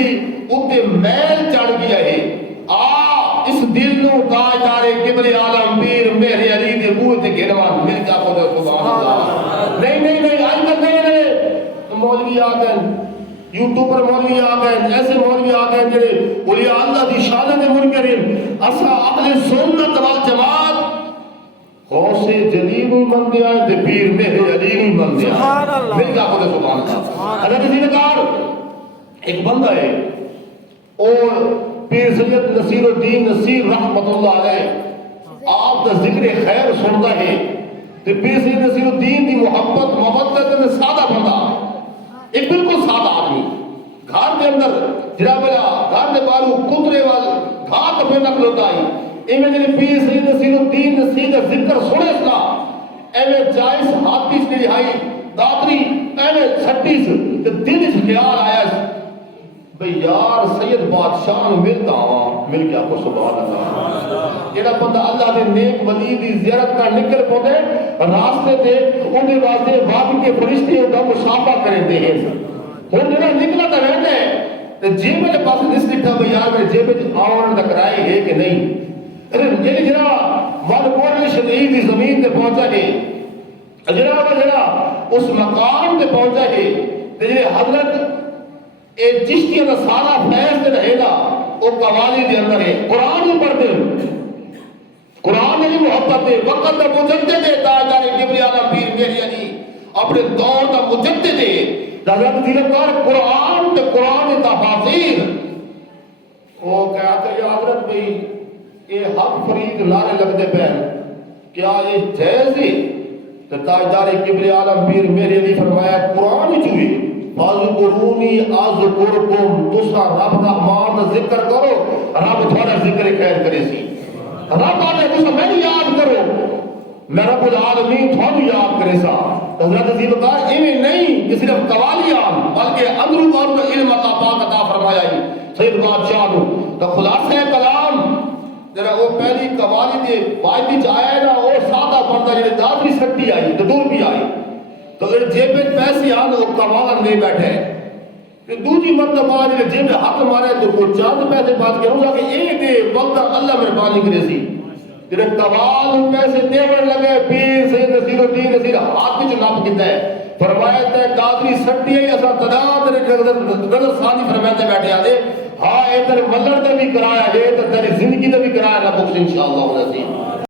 دی اتے میل چڑھ گیا ہے اس دل نو تاجدار قبل عالم پیر میرے علی دے منہ تے گھنوان مل جا کو سبحان اللہ نہیں آج تک نہیں مولوی آ گئے یوٹیوبر مولوی آ گئے ایسے مولوی آ گئے جڑے اولیاء اللہ دی شان دے منکر اسا اہل سنت والجماعت غوث جلیل مندیا تے پیر میرے علی مندیا سبحان اللہ مل جا کو سبحان اللہ حضرت زینکار ایک بندہ ہے اور پیر سید نصیر الدین نصیر رحمت اللہ علیہ آپ دا ذکر خیر سنتا ہے تو پیر سید نصیر الدین دی محبت مودت سادہ بندہ ایک بالکل سادہ آدمی گھر کے اندر جناب گھر کے بارو کترے وال گھاٹ پہ نقل ہوتا ہے ایمیں جنہیں پیر سید نصیر الدین نصیر کا ذکر سنے سنا ایمیں جائز ہاتھی سے رہائی داتری ایمیں چھٹیس دل اس خیال آیا بھئی یار سید بادشاہ ملتا ہوا مل گیا کو سبحان اللہ جیڑا بندہ اللہ دے نیک ولی دی زیارت کا نکل پوندے راستے تے ان دے واسطے وادی کے فرشتے ہوتا مصافہ کریں دے ہیں ہن جڑا نکلا تے رہندے تے جیب دے پاس لسٹ لکھا بھئی یار میرے جیب وچ آون دا کرائے ہے کہ نہیں ارے جڑا ون کوڑ شہید دی زمین تے پہنچا ہے جڑا اس مقام تے پہنچا ہے تے جڑے حضرت اے چشتیاں دا سارا فیض تے رہے گا او قوالی دے اندر ہے قرآن پڑھ دے قرآن کی محبت ہے وقت دا مجدد ہے تاجدار قبل عالم پیر میرے علی اپنے دور دا مجدد ہے حضرت زینکار قرآن تے قرآن تفاسیر وہ کہتے ہیں حضرت بھئی یہ حق فرید نعرے لگتے پہن کیا یہ جائز ہے تو تاجدار قبل عالم پیر میرے علی فرمایا قرآن چوئی فاذکرونی اذکرکم تسا رب رحمان دا ذکر کرو رب تھوڑا ذکر خیر کرے سی رب آنے تسا میں یاد کرو میں رب العالمین تھوڑا یاد کرے سا حضرت زینکار ایویں نہیں کہ صرف قوالیان بلکہ اندرو بارو علم اللہ پاک عطا فرمایا ہی سید بادشاہ نو تو خلاصہ کلام جرا وہ پہلی قوالی دے بائی آیا ہے نا وہ سادہ بندہ جڑے دادری سٹی آئی تو دور بھی آئی تو اگر جیب میں پیسے آن وہ کمالن نہیں بیٹھے پھر دوسری مرتبہ جب جیب میں حق مارے تو وہ چاند پیسے بات کروں گا کہ ایک دے وقت اللہ میں بانی کرے سی جب کمال پیسے دیور لگے پیر سید نصیر الدین نصیر ہاتھ میں چناب کیتا ہے فرمایت ہے قادری سٹی ہے ایسا تداد نظر ثانی فرمایت بیٹھے آدھے ہاں اے تر ملڑ دے بھی کرایا جائے تو تیری زندگی دے بھی کرایا نہ بخش انشاءاللہ